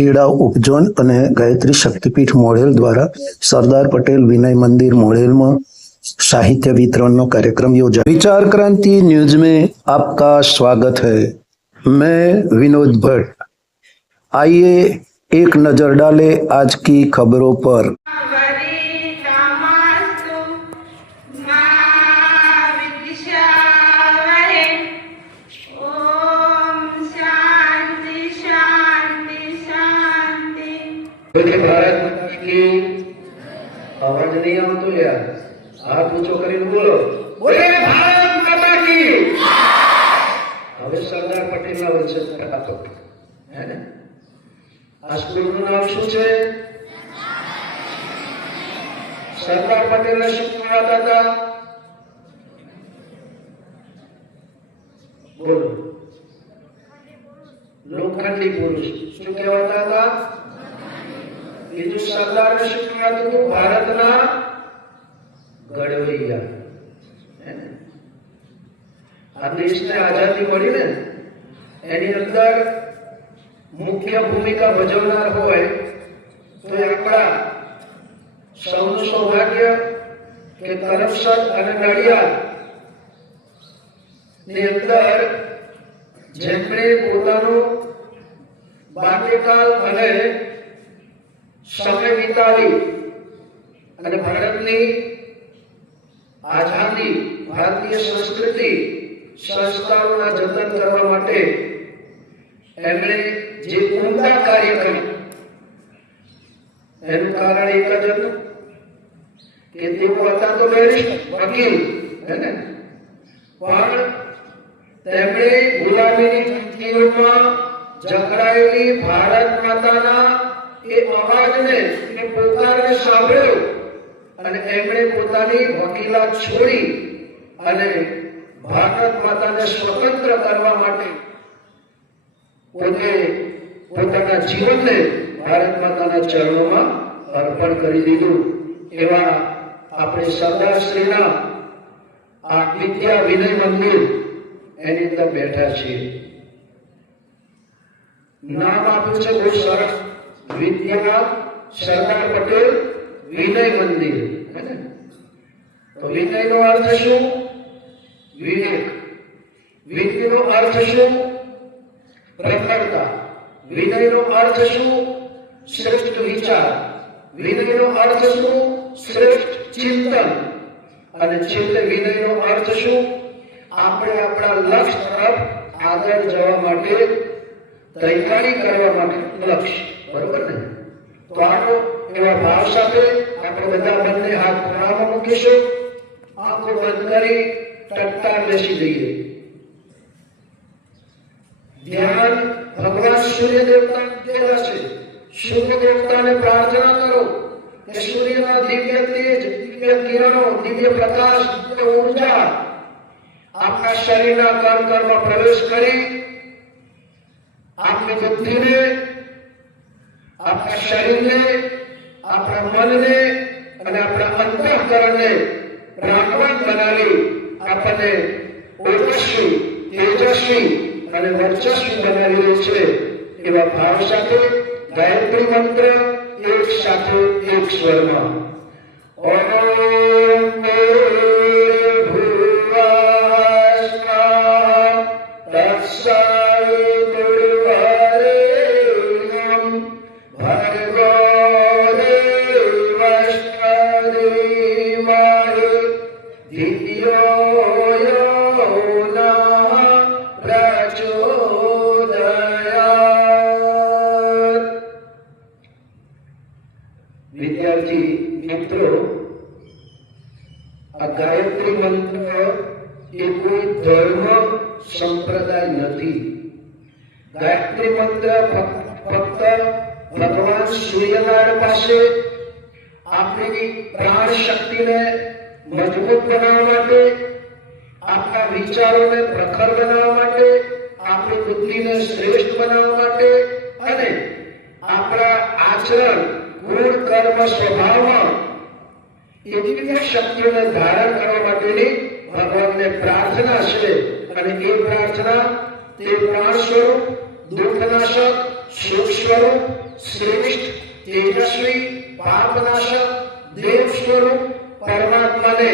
ખેડા ઉપઝોન અને ગાયત્રી શક્તિપીઠ મોડેલ દ્વારા સરદાર પટેલ વિનય મંदिर મોડેल में साहित्य वितरण नो कार्यक्रम योजा। विचार क्रांति न्यूज में आपका स्वागत है। मैं विनोद भट्ट। आइए एक नजर डाले आज की खबरों पर। भारत माता की आवाज नहीं आव तो यार हाथ ऊंचो કરીને બોલો બોલે ભારત માતા की। હવે સરદાર પટેલના વંશજ હતો હે ને। આ સ્કૂલનું નામ શું છે? સરદાર પટેલને શું કહેવાતા હતા? બોલો લોખંડી પુરુષ શું કહેવાતા હતા? બીજું સરદારને શું કહેવાતું હતું? ભારતના ગડવૈયા। આ દેશને આઝાદી મળી ને એની અંદર મુખ્ય ભૂમિકા ભજવનાર હોય તો આપણા સૌનું સૌભાગ્ય કે કરમસદ અને નડિયાદ ની અંદર જેમણે પોતાનું બાલ્યકાળ અને समय वितावी અને ભારતની આઝાદી ભારતીય સંસ્કૃતિ સંસ્કારોના જતન કરવા માટે એમણે જે ઉમદા કાર્ય કર્યું એનું કારણ એક જ હતું કે તેઓ હતા તો બેરિસ્ટર વકીલ હે ને, પણ તેમણે ગુલામીની જંજીરોમાં જકડાયેલી ભારત માતાના એ અવાજને પોતાને સાંભળ્યો અને એમણે પોતાની વકીલાત છોડી અને ભારત માતાને સ્વતંત્ર કરવા માટે પોતે પોતાના જીવનને ભારત માતાના ચરણોમાં અર્પણ કરી દીધું। એવા આપણે સરદારશ્રીના આ વિદ્યા વિનય મંદિર એની અંદર બેઠા છીએ। નામ આપ્યું છે બહુ સરસ, विद्या सरदार पटेल विनय मंदिर है ने। तो विनय नो अर्थ शू? विवेक। विनय नो अर्थ शू? प्रखरता। विनय नो अर्थ शू? श्रेष्ठ विचार। विनय नो अर्थ शू? श्रेष्ठ चिंतन। અને છેલ્લે વિનય નો અર્થ શું? આપણે આપણા લક્ષ્ય તરફ આગળ જવા માટે તૈયારી કરવા માટે લક્ષ્ય, બરોબર ને? તો આનો એવા ભાવ સાથે આપણે બધા બંને હાથ ખોળામાં મૂકીશું, આંખો બંધ કરી ટટ્ટાર બેસી જઈએ। ધ્યાન ભગવાન સૂર્ય દેવતા દેવા છે। સૂર્ય દેવતાને પ્રાર્થના કરો કે સૂર્યના દિવ્ય તેજ, દિવ્ય કિરણો, દિવ્ય પ્રકાશ, દિવ્ય ઊર્જા આપણા શરીરના કણ-કણમાં પ્રવેશ કરી આપની બુદ્ધિને, આપણા શરીરને, આપણા મનને અને આપણા અંતઃકરણને પ્રાણવાન બનાવી આપણને ઓજસ્વી, તેજસ્વી અને વર્ચસ્વી બનાવી રહી છે। એવા ભાવ સાથે ગાયત્રી મંત્ર એક સાથે એક સ્વરમાં ઓમ विद्यार्थी मित्रों, आ गायत्री मंत्र ए कोई धर्म संप्रदाय नहीं। गायत्री मंत्र फक्त भगवान सूर्यनारायण पासे आपनी प्राण शक्ति ने मजबूत बनावा माटे, आपका विचारों ने प्रखर बनावा माटे, आपनी बुद्धि ने श्रेष्ठ बनावा माटे अने आपरा आचरण गुण कर्म स्वभाव એ દિવ્ય શક્તિઓને ધારણ કરવા માટેની ભગવાનને પ્રાર્થના છે અને એ પ્રાર્થના તે પ્રાણ સ્વરૂપ, દુઃખનાશક, સુખ સ્વરૂપ, શ્રેષ્ઠ, તેજસ્વી, પાપનાશક, દેવ સ્વરૂપ પરમાત્માને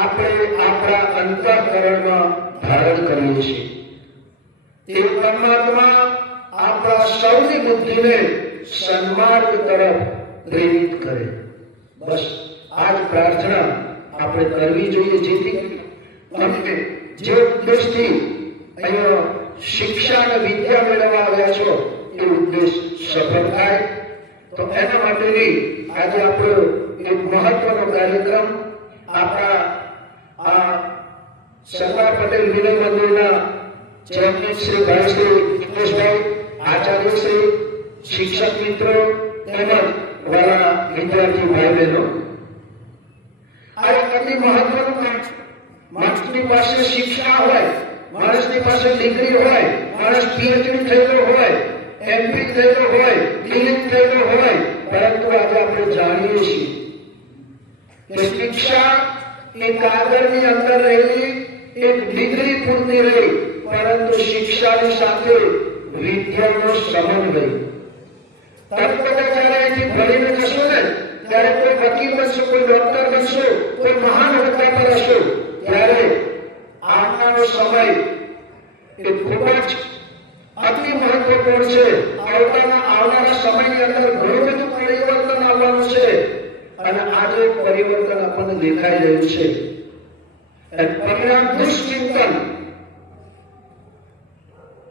આપણે આપણા અંતઃકરણમાં ધારણ કરીએ છીએ. તે પરમાત્મા આપણા સૌની બુદ્ધિને સન્માર્ગ તરફ પ્રેરિત કરે. બસ આ જ પ્રાર્થના આપણે કરવી જોઈએ, જેથી તમે જે ઉદ્દેશથી અહીંયા શિક્ષા અને વિદ્યા મેળવવા આવ્યા છો એ ઉદ્દેશ સફળ થાય. તો એના માટેની આજે આપણો એક મહત્વનો કાર્યક્રમ આપણા આ સરદાર પટેલ વિનય મંદિરના ચેરમેન શ્રી ભાઈ શ્રી દિનેશભાઈ, આચાર્ય શ્રી, શિક્ષક મિત્રો તેમજ વાલા વિદ્યાર્થી ભાઈ બહેનો, આ એક અતિ મહત્વનું કામ છે. માણસની પાસે શિક્ષા હોય, માણસની પાસે ડિગ્રી હોય, માણસ પીએચડી થયેલો હોય, એમપી થયેલો હોય, ડીલિંગ થયેલો હોય, પરંતુ આજે આપણે જાણીએ છીએ કે શિક્ષા એ કાગળની અંદર રહેલી એક ડિગ્રી પૂરતી રહી, પરંતુ શિક્ષાની સાથે વિદ્યાનો સમન્વય. તમે બધા જ્યારે અહીંથી ભણીને જશો ને ત્યારે કોઈ વકીલ બનશો, કોઈ ડોક્ટર બનશો, કોઈ મહાન હોદ્દા પર હશો, ત્યારે આવનારો સમય એ ખૂબ જ અતિ મહત્વપૂર્ણ છે. આવનારા સમયની અંદર ઘણું બધું પરિવર્તન આવવાનું છે અને આજે પરિવર્તન આપણને દેખાઈ રહ્યું છે. પરિણામ દુષ્ચિંતન,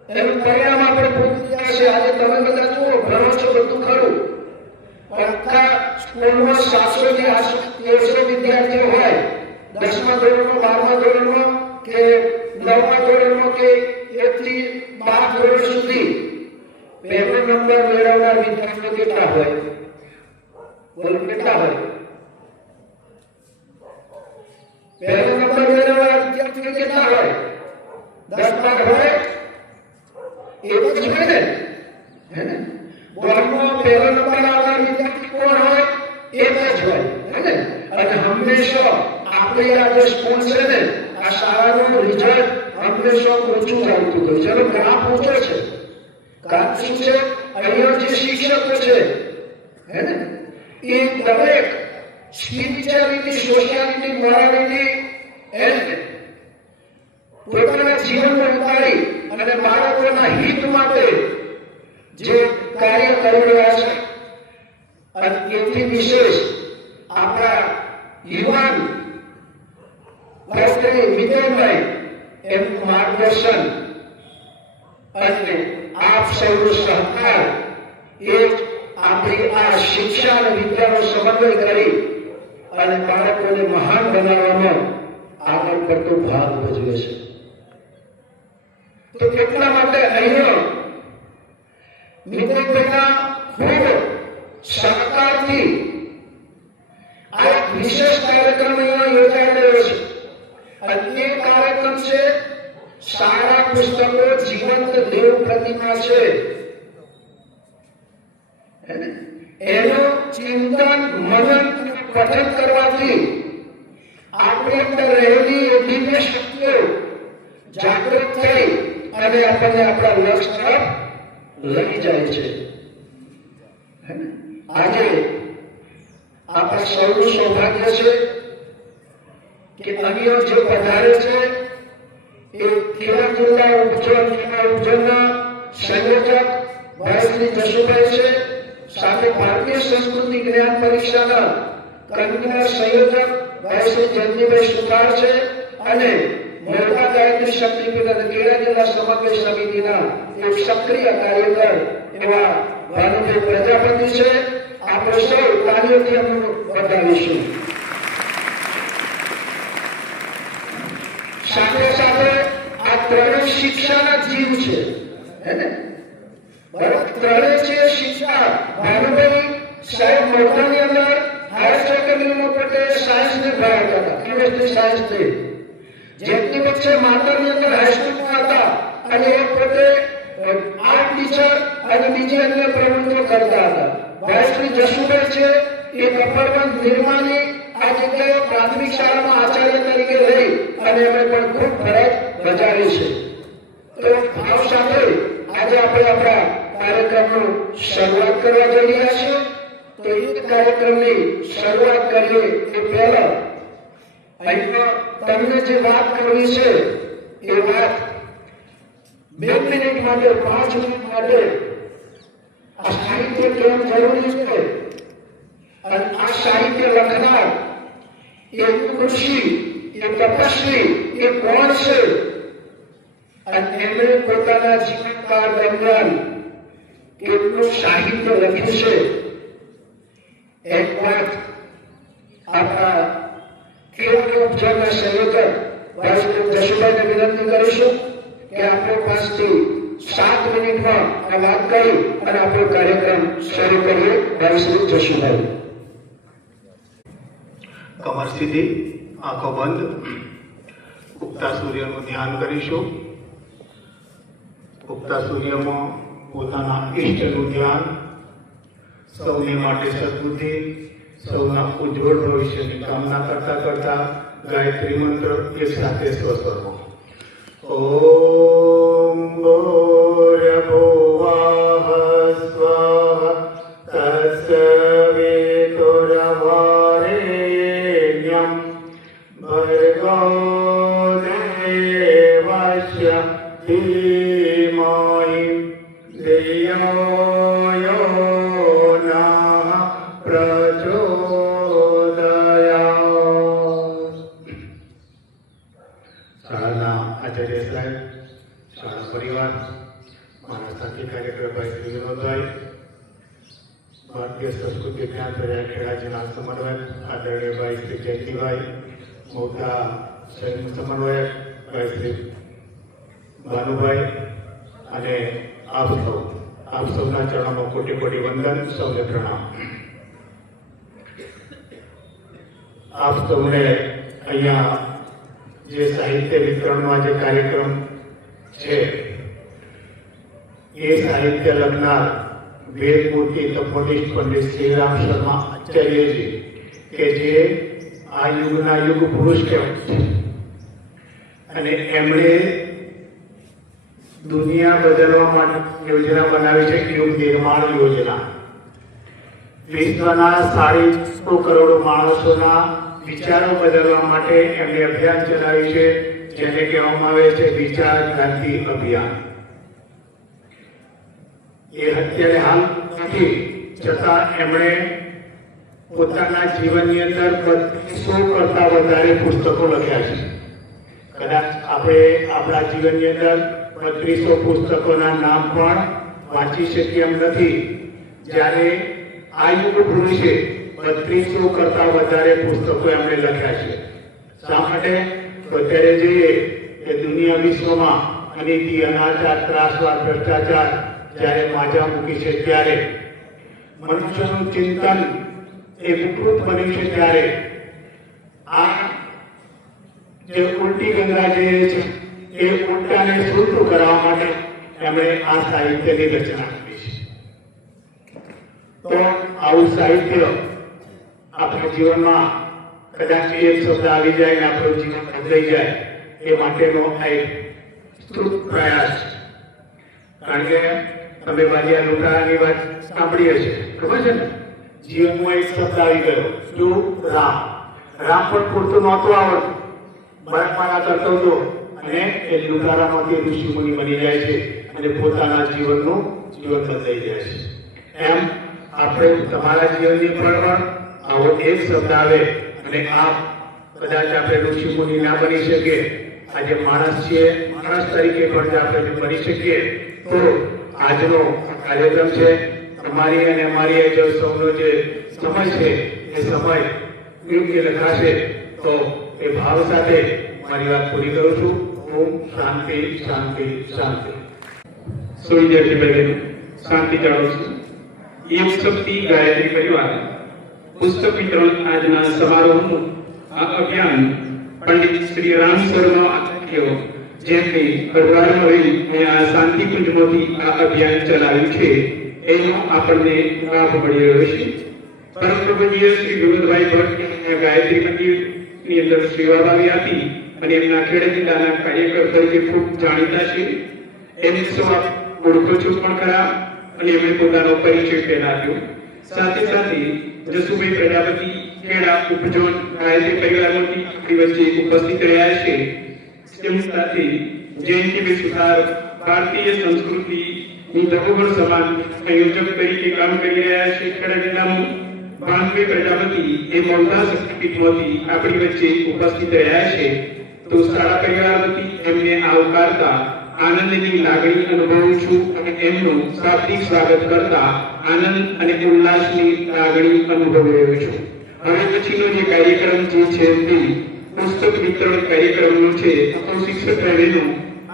એનું પરિણામ આપણે ભોગવી રહ્યા છે. આજે તમે બધા જુઓ, ભણો છો બધું ખરું, પણ આખા સ્કૂલમાં 700 થી 1300 વિદ્યાર્થીઓ હોય, 10મા ધોરણમાં, 12મા ધોરણમાં કે 9મા ધોરણમાં કે 1 થી 12 ધોરણ સુધી પહેલો નંબર મેળવનાર વિદ્યાર્થીઓ કેટલા હોય? બોલો કેટલા હોય? પહેલો નંબર મેળવનાર વિદ્યાર્થીઓ કેટલા હોય? 10 હોય? એક જ હોય ને? હે ને? બોર્ડમાં પહેલો નંબર આવનાર વિદ્યાર્થી કોણ હોય? એક જ હોય, હે ને? અને હંમેશા આપણી આ જે સ્કૂલ છે ને, આ શાળાનું રિઝલ્ટ હંમેશા ઊંચું જ આવતું હોય છે. એનો ગ્રાફ ઊંચો છે. કારણ શું છે? અહીંયા જે શિક્ષકો છે, હે ને, એ દરેક સ્પિરિચ્યુઆલિટી, સોશિયાલિટી, મોરાલિટી એને પોતાના જીવનમાં ઉતારી અને બાળકોના હિત માટે જે કાર્ય કરી રહ્યા છે. અને એથી વિશેષ આપણા યુવાન ડોક્ટર વિજયભાઈ એમનું માર્ગદર્શન અને આપ સૌનો સહકાર એ આપણી આ શિક્ષા અને વિદ્યાનો સમન્વય કરી અને બાળકોને મહાન બનાવવામાં આગળ પડતો ભાગ ભજવે છે. તો એટલા માટે અહીંયા મિત્રોના ખૂબ સહકારથી આ એક વિશેષ કાર્યક્રમ અહીંયા યોજાઈ રહ્યો છે. અને એ કાર્યક્રમ છે સારા પુસ્તકો જીવંત દેવ પ્રતિમા છે. એનું ચિંતન, મનન, પઠન કરવાથી આપણી અંદર રહેલી દિવ્ય શક્તિઓ જાગૃત થઈ અને આપણને આપણા લક્ષ્ય તરફ લઈ જાય છે. આજે આપણા સૌનું સૌભાગ્ય છે કે અહીંયા જે પધારે છે એ ખેડા જિલ્લા ઉપજનના સંયોજક ભાઈ શ્રી જશુભાઈ છે, સાથે ભારતીય સંસ્કૃતિ જ્ઞાન પરીક્ષાના કન્વીનર સંયોજક ભાઈ શ્રી જયંતિભાઈ સુથાર છે અને મોરબા ગાયત્રી શક્તિપીઠ અને ખેડા જિલ્લા સમન્વય સમિતિના એક સક્રિય કાર્યકર એવા ભાનુભાઈ પ્રજાપતિ છે. આપણે સૌ તાળીઓથી એમનું વધાવીશું. સાથે સાથે આ ત્રણેય શિક્ષાના જીવ છે, હે ને? ત્રણેય છે શિક્ષા. ભાનુભાઈ સાહેબ મોરબાની અંદર હાયર સેકન્ડરીમાં પોતે સાયન્સને ભણાવતા હતા, કેમિસ્ટ્રી સાયન્સથી. જેટલી વચ્ચે માતરની અંદર હાઈસ્કૂલમાં હતા અને એ પોતે આર્ટ ટીચર અને બીજી અન્ય પ્રવૃત્તિઓ કરતા હતા. ભાઈ શ્રી જશુભાઈ છે એ કપડવંત નિર્માની આ જગ્યાએ પ્રાથમિક શાળામાં આચાર્ય તરીકે રહી અને એમણે પણ ખૂબ ફરજ બજાવી છે. તો ભાવ સાથે આજે આપણે આપણા કાર્યક્રમનો શરૂઆત કરવા જઈ રહ્યા છે. તો એ કાર્યક્રમની શરૂઆત કરીએ એ પહેલા અહીંયા તમને જે વાત કરવી છે એ વાત 2 મિનિટ માટે 5 મિનિટ માટે આ સાહિત્ય કેમ જરૂરી છે અને આ સાહિત્ય લખનાર એ ઋષિ એ તપસ્વી એ કોણ છે અને એમણે પોતાના જીવનકાળ દરમિયાન કેટલું સાહિત્ય લખ્યું છે. એક વાત આપણા કેવળ ઉપજના સંયોજક ભાઈ જશુભાઈને વિનંતી કરીશું કે આપણે પાસથી 7 મિનિટમાં આ વાત કરી અને આપણો કાર્યક્રમ શરૂ કરીએ. ભાઈ શ્રી જશુભાઈ. કમર સીધી, આંખો બંધ, ઉગતા સૂર્યનું ધ્યાન કરીશું. ઉગતા સૂર્યમાં પોતાના ઈષ્ટનું ધ્યાન, સૌને માટે સદબુદ્ધિ, સૌના ઉજ્જવળ ભવિષ્યની કામના કરતા કરતા ગાયત્રી મંત્ર એક સાથે સ્વસ્વરમાં. ઓમ ભૂર્ભુવઃ સ્વઃ તત્સવિતુર્વરેણ્યં ભર્ગો દેવસ્ય ધીમહિ ધિયો યો નઃ પ્રચોદયાત્. શાળાના આચાર્ય સાહેબ, શાળા પરિવાર, મારા સાથી કાર્યકર ભાઈ શ્રી વિનોદભાઈ, ભારતીય સંસ્કૃતિ વિજ્ઞાન ખેડા જિલ્લા સમન્વયક આદરણીય ભાઈ શ્રી જયંતિભાઈ, મોટા સૈન્ય સમન્વયક ભાઈ શ્રી ભાનુભાઈ અને આપ સૌના ચરણોમાં કોટી કોટી વંદન, સૌને પ્રણામ. આપ સૌને અહીંયા જે સાહિત્ય વિતરણનો આજે કાર્યક્રમ છે એ સાહિત્ય લખનાર વેદમૂર્તિ તપોનિષ્ઠ પંડિત શ્રીરામ શર્મા આચાર્યજી કે જે આ યુગના યુગ પુરુષ કહેવાય અને એમણે દુનિયા બદલવા માટે યોજના બનાવી છે, યુગ નિર્માણ યોજના. વિશ્વના 350 કરોડ માણસોના વિચારો બદલવા માટે એમણે અભિયાન ચલાવ્યું છે, જેને કહેવામાં આવે છે વિચાર ક્રાંતિ અભિયાન. એ અત્યારે હાલ નથી છતાં એમણે પોતાના જીવનની અંદર 200 કરતા વધારે પુસ્તકો લખ્યા છે. કદાચ આપણે આપણા જીવનની અંદર 3200 પુસ્તકોના નામ પણ વાંચી શકીએ એમ નથી, જ્યારે આ યુગ પુરુષે 3200 કરતા વધારે પુસ્તકો એમણે લખ્યા છે. શા માટે? તો અત્યારે જોઈએ કે દુનિયા વિશ્વમાં અનીતિ, અનાચાર, ત્રાસવાદ, ભ્રષ્ટાચાર જ્યારે માજા મૂકી છે, ત્યારે મનુષ્યનું ચિંતન એ વિકૃત બન્યું છે, ત્યારે આ જે ઉલટી ગંગા જે છે એ ઉલટાને સુલટું કરવા માટે એમણે આ સાહિત્યની રચના કરી છે. તો આવું સાહિત્ય આપણા જીવનમાં કદાચ એક શબ્દ આવી જાય ને આપણું જીવન બદલાઈ જાય એ માટેનો આ એક સ્તુત પ્રયાસ. કારણ કે તમે બાજિયા લૂંટારાની વાત સાંભળી હશે, ખબર છે ને? જીવનમાં એક શબ્દ આવી ગયો, શું? રામ. રામ પણ પૂરતું નહોતું આવડતું, બરફમાળા કરતો હતો અને એ લૂંટારામાંથી ઋષિ મુનિ બની જાય છે અને પોતાના જીવન બદલાઈ જાય છે. એમ આપણે તમારા જીવનની પણ આવો એક શબ્દ આવે અને આપ કદાચ આપણે ઋષિ મુનિ ના બની શકીએ, આજે માણસ છીએ, માણસ તરીકે પણ આપણે બની શકીએ, તો આજનો કાર્યક્રમ છે તમારી અને અમારી જો સૌનો જે સમય છે એ સમય યોગ્ય લખાશે તો એ ભાવ સાથે મારી વાત પૂરી કરું છું. ઓમ શાંતિ શાંતિ શાંતિ. સો વિદ્યાર્થી બહેનો, શાંતિ જાળવશું. એક શક્તિ ગાયત્રી પરિવાર પુસ્તક વિતરણ આજના સમારોહનું આ અભિયાન પંડિત શ્રી રામ શર્મા આચાર્ય જેમને 18 નવેમ્બરે આ શાંતિકુંજમાંથી આ અભિયાન ચલાવ્યું છે એનો આપણને લાભ મળી રહ્યો છે. પરમ પૂજ્ય શ્રી વિનોદભાઈ ભટ્ટ ગાયત્રી મંદિરની અંદર સેવા ભાવી આપી અને એમના ખેડા જિલ્લાના કાર્યકર તરીકે ખૂબ જાણીતા છે. એમ સૌ ઓળખો છો પણ ખરા અને એમણે પોતાનો પરિચય પહેલા આપ્યો. સાથે સાથે જસુભાઈ પ્રજાપતિ ખેડા ઉપજોન ગાયત્રી પરિવારમાંથી આપણી વચ્ચે ઉપસ્થિત રહ્યા છે. તેમની સાથે જયંતિભાઈ સુથાર ભારતીય સંસ્કૃતિની ધરોહર સમાન સંયોજક તરીકે કામ કરી રહ્યા છે. ખેડા જિલ્લાનું ભાનભાઈ પ્રજાપતિ એ મૌધા શક્તિપીઠમાંથી આપણી વચ્ચે ઉપસ્થિત રહ્યા છે. તો શાળા પરિવાર વતી એમને આવકારતા આનંદની લાગણી અનુભવું છું અને એમનું શાબ્દિક સ્વાગત કરતા આનંદ અને ઉલ્લાસની લાગણી અનુભવી રહ્યો છું. હવે પછીનો જે કાર્યક્રમ જે છે તે પુસ્તક વિતરણ કાર્યક્રમનો છે. તો શિક્ષક રેલીનો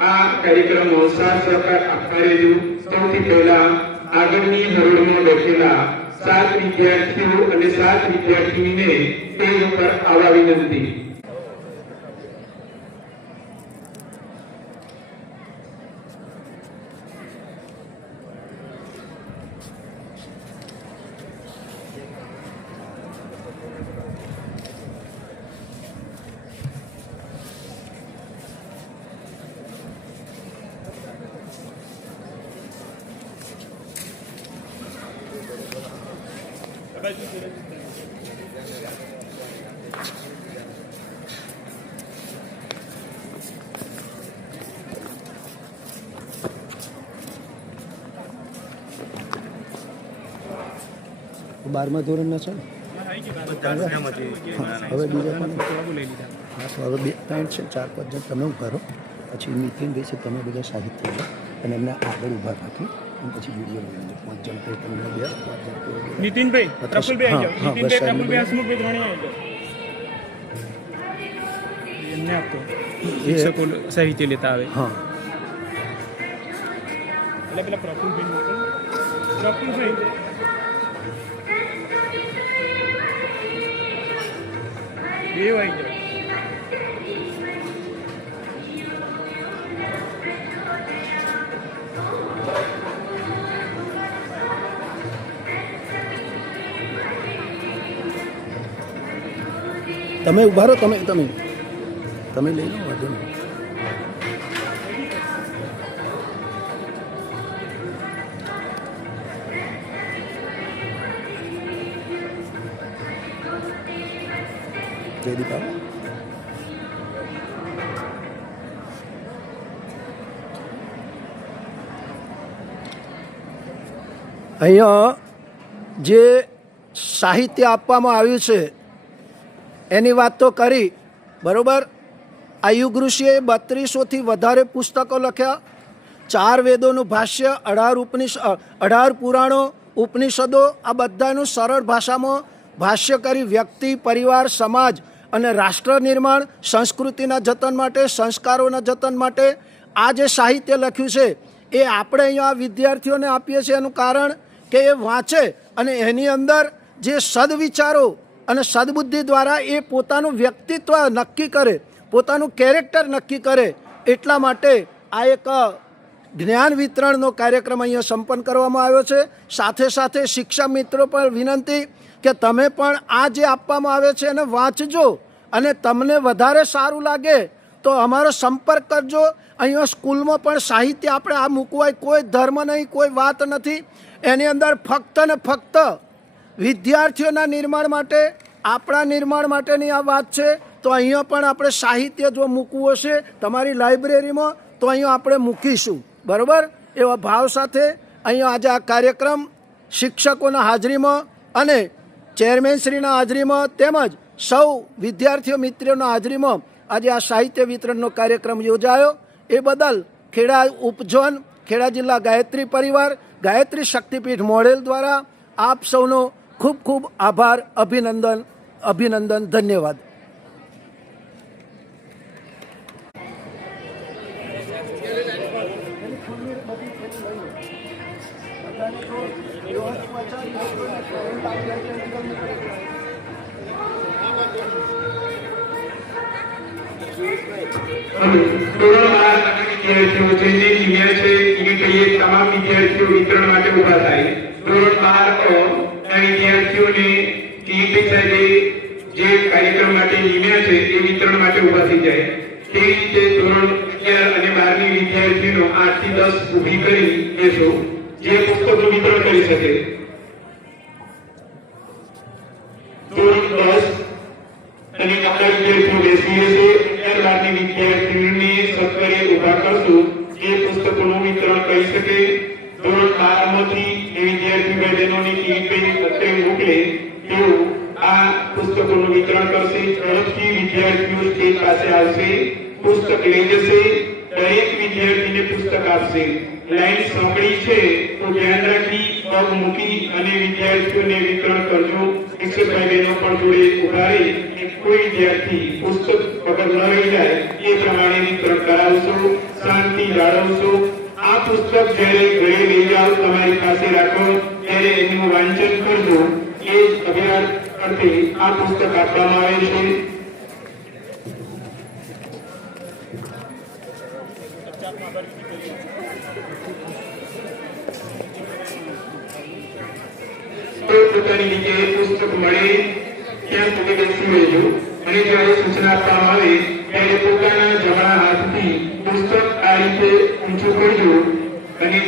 આ કાર્યક્રમમાં સાથ સહકાર આપતા રહેજો. સૌથી પહેલા આગળની હરોળમાં બેઠેલા 7 વિદ્યાર્થીઓ અને 7 વિદ્યાર્થીનીને સ્ટેજ ઉપર આવવા વિનંતી. બારમા ધોરણના છે ને? હવે બીજા પણ હા, તો હવે 2-3 છે, 4-5 જણ તમે ઉભા રહો. પછી નીતિનભાઈ છે, તમે બધા સાહિત્ય લો અને એમને આગળ ઊભા રાખી અને પછી વિડીયો બનાવજો. 5 જણ કોઈ તમને 2-5 જણ નીતિનભાઈ, પ્રફુલભાઈ આવી જાઓ. નીતિનભાઈ, પ્રફુલભાઈ, હસમુખભાઈ ત્રણેય આવી જાઓ. એમને આપતો શિક્ષકો સાહિત્ય લેતા આવે. હા, એટલે પેલા પ્રફુલભાઈ મોકલો. પ્રફુલભાઈ એ આવી જાઓ. તમે ઉભા રહો. તમે તમે તમે લઈ લો, વાંધો નહીં. જયદીપ આવો. અહીંયા જે સાહિત્ય આપવામાં આવ્યું છે એની વાત તો કરી, બરાબર. આયુગ ઋષિએ 3200થી વધારે પુસ્તકો લખ્યા. 4 વેદોનું ભાષ્ય, 18 પુરાણો, ઉપનિષદો, આ બધાનું સરળ ભાષામાં ભાષ્ય કરી વ્યક્તિ, પરિવાર, સમાજ અને રાષ્ટ્ર નિર્માણ, સંસ્કૃતિના જતન માટે, સંસ્કારોના જતન માટે આ જે સાહિત્ય લખ્યું છે એ આપણે અહીંયા વિદ્યાર્થીઓને આપીએ છીએ. એનું કારણ કે એ વાંચે અને એની અંદર જે સદવિચારો અને સદબુદ્ધિ દ્વારા એ પોતાનું વ્યક્તિત્વ નક્કી કરે, પોતાનું કેરેક્ટર નક્કી કરે. એટલા માટે આ એક જ્ઞાન વિતરણનો કાર્યક્રમ અહીંયા સંપન્ન કરવામાં આવ્યો છે. સાથે સાથે શિક્ષક મિત્રો પર વિનંતી કે તમે પણ આ જે આપવામાં આવે છે એને વાંચજો અને તમને વધારે સારું લાગે તો અમારો સંપર્ક કરજો. અહીંયા સ્કૂલમાં પણ સાહિત્ય આપણે આ મૂકવાય, કોઈ ધર્મ નહીં, કોઈ વાત નથી. એની અંદર ફક્ત ને ફક્ત વિદ્યાર્થીઓના નિર્માણ માટે, આપણા નિર્માણ માટેની આ વાત છે. તો અહીંયા પણ આપણે સાહિત્ય જો મૂકવું હશે તમારી લાઇબ્રેરીમાં તો અહીંયા આપણે મૂકીશું, બરાબર. એવા ભાવ સાથે અહીંયા આજે આ કાર્યક્રમ શિક્ષકોના હાજરીમાં અને ચેરમેનશ્રીના હાજરીમાં તેમજ સૌ વિદ્યાર્થીઓ મિત્રોના હાજરીમાં આજે આ સાહિત્ય વિતરણનો કાર્યક્રમ યોજાયો. એ બદલ ખેડા ઉપઝોન, ખેડા જિલ્લા ગાયત્રી પરિવાર, ગાયત્રી શક્તિપીઠ મોડેલ દ્વારા આપ સૌનો ખૂબ ખૂબ આભાર, અભિનંદન, ધન્યવાદ. તમામ વિદ્યાર્થીઓ વિતરણ માટે ઉભા થાય. ધોરણ 12 વિદ્યાર્થીઓને સાહેબે જે કાર્યક્રમ માટે નિમ્યા છે એ વિતરણ માટે ઉભા થઈ જાય. તેવી રીતે ધોરણ 11 અને 12ની વિદ્યાર્થીઓનો 8 થી 10 ઊભી કરી દેશો. જે પુસ્તકનું વિતરણ કરી શકે. ધોરણ 10 અને આપણા વિદ્યાર્થીઓ બેસી હશે. 11-12ની વિદ્યાર્થીઓને સત્વરે ઉભા કરશું જે પુસ્તકોનું વિતરણ કરી શકે. ધોરણ 12 માંથી એ વિદ્યાર્થી ભાઈ બહેનોની ટીમ અત્રે મોકલે તેઓ આ પુસ્તકોનું વિતરણ કરશે. ઝડપથી વિદ્યાર્થીઓ સ્ટેજ પાસે આવશે, પુસ્તક લઈ જશે, દરેક વિદ્યાર્થીને પુસ્તક આપશે. લાઈન સાંભળી છે તો ધ્યાન રાખી પગ મૂકી અને વિદ્યાર્થીઓને વિતરણ કરજો. શિક્ષક ભાઈ બહેનો પણ જોડે ઉભા રહી કોઈ વિદ્યાર્થી પુસ્તક વગર ન રહી જાય એ પ્રમાણે વિતરણ કરાવશો. શાંતિ જાળવશો. આ પુસ્તક જ્યારે ઘરે લઈ જાઓ તમારી પાસે રાખો ત્યારે એનું વાંચન કરજો. એ જ અભ્યાસ અર્થે આ પુસ્તક આપવામાં આવે છે. પોતાની જગ્યાએ પુસ્તક મળે ત્યાં સુધી બેસી રહેજો અને જ્યારે સૂચના આપવામાં આવે ત્યારે પોતાના જમણા હાથથી પુસ્તક આ રીતે ઊંચું કરજો અને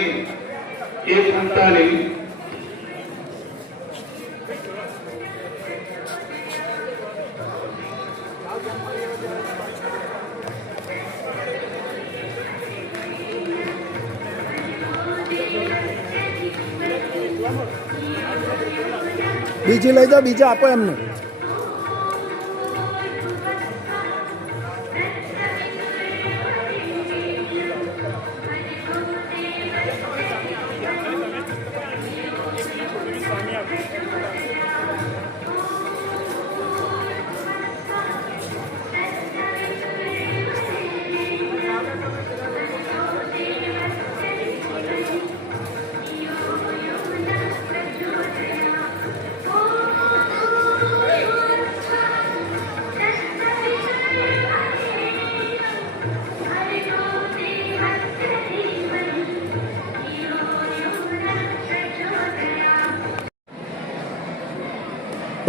એ ભૂલતા નહીં. બીજી લઈ જાઓ, બીજા આપો એમને.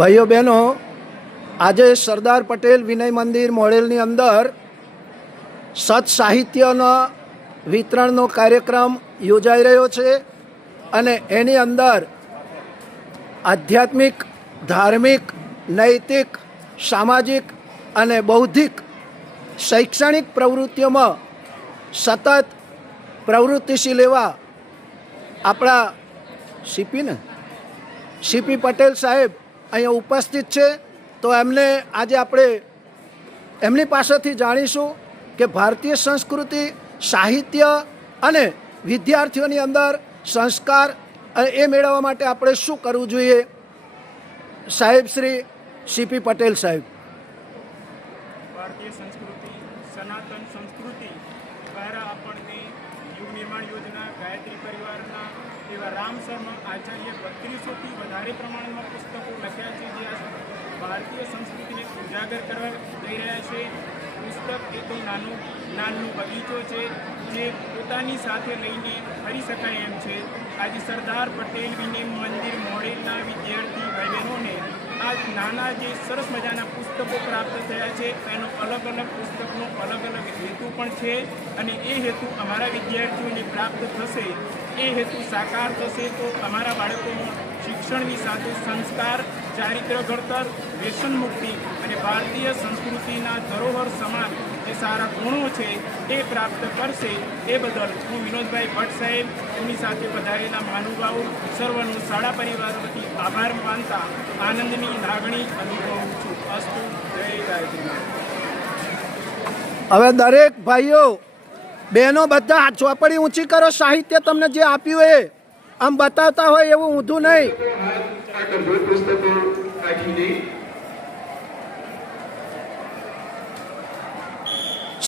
ભાઈઓ બહેનો, આજે સરદાર પટેલ વિનય મંદિર મોડેલની અંદર સત સાહિત્યના વિતરણનો કાર્યક્રમ યોજાઈ રહ્યો છે અને એની અંદર આધ્યાત્મિક, ધાર્મિક, નૈતિક, સામાજિક અને બૌદ્ધિક શૈક્ષણિક પ્રવૃત્તિઓમાં સતત પ્રવૃત્તિશીલ એવા આપણા સીપી પટેલ સાહેબ અહીંયા ઉપસ્થિત છે. તો એમને આજે આપણે એમની પાસેથી જાણીશું કે ભારતીય સંસ્કૃતિ, સાહિત્ય અને વિદ્યાર્થીઓની અંદર સંસ્કાર એ મેળવવા માટે આપણે શું કરવું જોઈએ. સાહેબ શ્રી સીપી પટેલ સાહેબ. ભારતીય સંસ્કૃતિ, સનાતન સંસ્કૃતિ દ્વારા આપણને યુગ નિર્માણ યોજના, ગાયત્રી પરિવારના એવા રામ શર્મા આચાર્ય 3200થી વધારે પ્રમાણમાં પુસ્તકો લખ્યા છે જે ભારતીય સંસ્કૃતિને ઉજાગર કરવા જઈ રહ્યા છે. પુસ્તક એ તો નાનો બગીચો છે જે પોતાની સાથે લઈને ફરી શકાય એમ છે. આજે સરદાર પટેલ વિનય મંદિર મોડેલના વિદ્યાર્થી ભાઈ બહેનોને આ નાના જે સરસ મજાના પુસ્તકો પ્રાપ્ત થયા છે એનો અલગ અલગ પુસ્તકનો અલગ અલગ હેતુ પણ છે અને એ હેતુ અમારા વિદ્યાર્થીઓને પ્રાપ્ત થશે. એ હેતુ સાકાર થશે તો અમારા બાળકોનું શિક્ષણની સાથે સંસ્કાર, ચારિત્ર ઘડતર, વ્યસન મુક્તિ અને ભારતીય સંસ્કૃતિના ધરોહર સમાન જે સારા ગુણો છે એ પ્રાપ્ત કરશે. એ બદલ હું વિનોદભાઈ ભટ્ટ સાહેબ, એમની સાથે વધારેલા મહાનુભાવો સર્વનો શાળા પરિવાર વતી આભાર માનતા આનંદની લાગણી અનુભવું છું. અસ્તુ. જય ગાયત્રી. હવે દરેક ભાઈઓ બહેનો બધા ચોપડી ઊંચી કરો. સાહિત્ય તમને જે આપ્યું એ આમ બતાવતા હોય એવું ઊંધું નહીં. પુસ્તકો